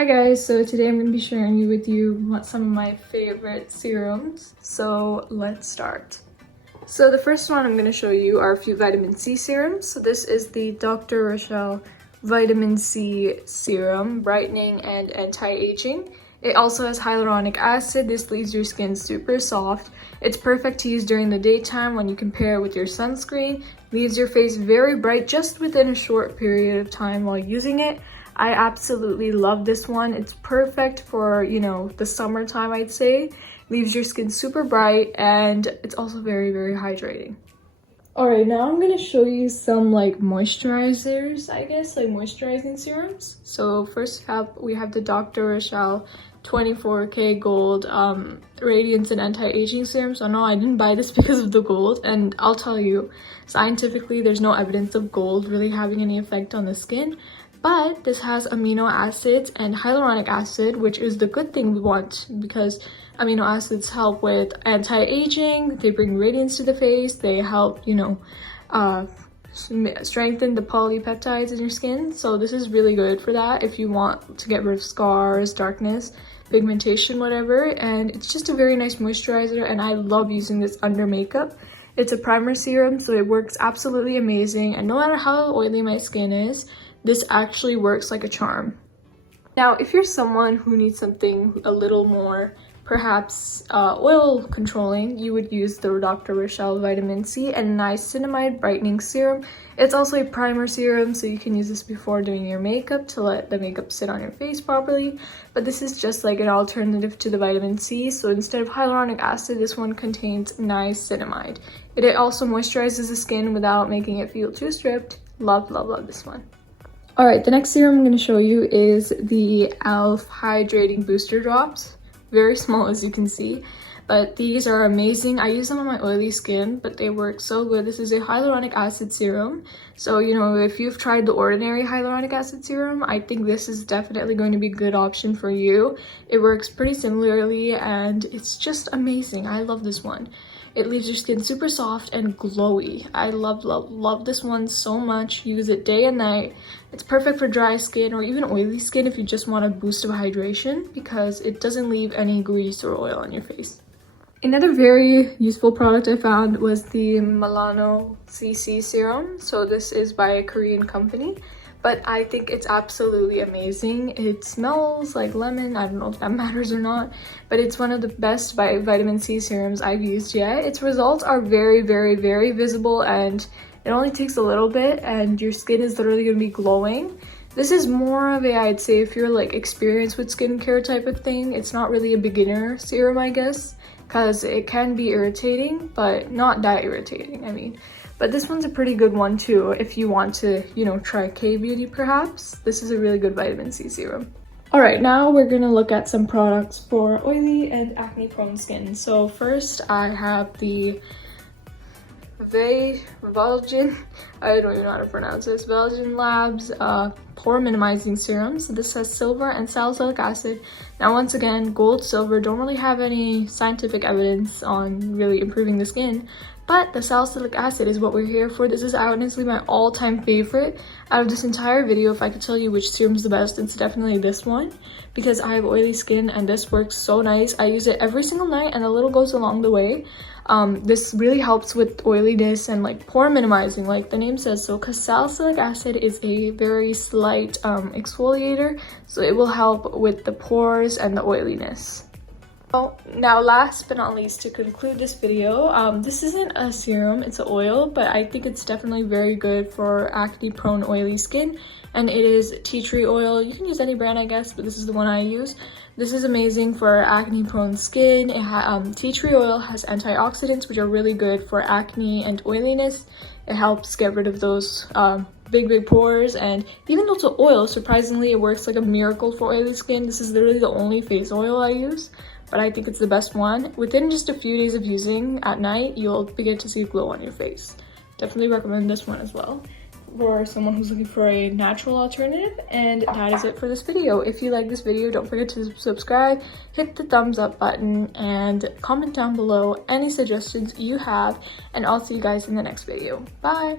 Hi guys, so today I'm going to be sharing with you some of my favorite serums. So let's start. So the first one I'm going to show you are a few vitamin C serums. So this is the Dr.Rashel Vitamin C Serum, Brightening and Anti-Aging. It also has hyaluronic acid. This leaves your skin super soft. It's perfect to use during the daytime when you compare it with your sunscreen. Leaves your face very bright just within a short period of time while using it. I absolutely love this one. It's perfect for, the summertime, I'd say. Leaves your skin super bright and it's also very, very hydrating. Alright, now I'm going to show you some moisturizers, I guess, moisturizing serums. So first we have the Dr.Rashel 24K Gold Radiance and Anti-Aging Serum. So no, I didn't buy this because of the gold, and I'll tell you, scientifically there's no evidence of gold really having any effect on the skin. But this has amino acids and hyaluronic acid, which is the good thing we want because amino acids help with anti-aging, they bring radiance to the face, they help, strengthen the polypeptides in your skin. So this is really good for that if you want to get rid of scars, darkness, pigmentation, whatever. And it's just a very nice moisturizer, and I love using this under makeup. It's a primer serum, so it works absolutely amazing, and no matter how oily my skin is, this actually works like a charm. Now, if you're someone who needs something a little more, perhaps oil controlling, you would use the Dr.Rashel Vitamin C and Niacinamide Brightening Serum. It's also a primer serum, so you can use this before doing your makeup to let the makeup sit on your face properly. But this is just like an alternative to the vitamin C, so instead of hyaluronic acid, this one contains niacinamide. It also moisturizes the skin without making it feel too stripped. Love, love, love this one. Alright, the next serum I'm going to show you is the e.l.f. Hydrating Booster Drops. Very small, as you can see, but these are amazing. I use them on my oily skin, but they work so good. This is a hyaluronic acid serum. So, if you've tried the ordinary hyaluronic acid serum, I think this is definitely going to be a good option for you. It works pretty similarly, and it's just amazing. I love this one. It leaves your skin super soft and glowy. I love, love, love this one so much. Use it day and night. It's perfect for dry skin or even oily skin if you just want a boost of hydration, because it doesn't leave any grease or oil on your face. Another very useful product I found was the Milano Cc Serum. So this is by a Korean company, but I think it's absolutely amazing. It smells like lemon. I don't know if that matters or not, but it's one of the best vitamin C serums I've used yet. Its results are very, very, very visible, and it only takes a little bit and your skin is literally going to be glowing. This is more of a, I'd say, if you're experienced with skincare type of thing. It's not really a beginner serum, I guess, because it can be irritating, but not that irritating, But this one's a pretty good one too if you want to, try K-beauty perhaps. This is a really good vitamin C serum. Alright, now we're going to look at some products for oily and acne prone skin. So first I have the Vulgin, I don't even know how to pronounce this, Vulgin Labs Pore Minimizing Serum. So this has silver and salicylic acid. Now once again, gold, silver don't really have any scientific evidence on really improving the skin, but the salicylic acid is what we're here for. This is honestly my all-time favorite. Out of this entire video, if I could tell you which serum is the best, it's definitely this one, because I have oily skin and this works so nice. I use it every single night and a little goes along the way. This really helps with oiliness and pore minimizing, like the name says so, because salicylic acid is a very slight exfoliator, so it will help with the pores and the oiliness. Oh, now last but not least, to conclude this video, this isn't a serum, it's an oil, but I think it's definitely very good for acne prone oily skin, and it is tea tree oil. You can use any brand, I guess, but this is the one I use. This is amazing for acne prone skin. Tea tree oil has antioxidants, which are really good for acne and oiliness. It helps get rid of those big pores, and even though it's an oil, surprisingly it works like a miracle for oily skin. This is literally the only face oil I use, but I think it's the best one. Within just a few days of using at night, you'll begin to see glow on your face. Definitely recommend this one as well for someone who's looking for a natural alternative. And that is it for this video. If you like this video, don't forget to subscribe, hit the thumbs up button, and comment down below any suggestions you have, and I'll see you guys in the next video. Bye!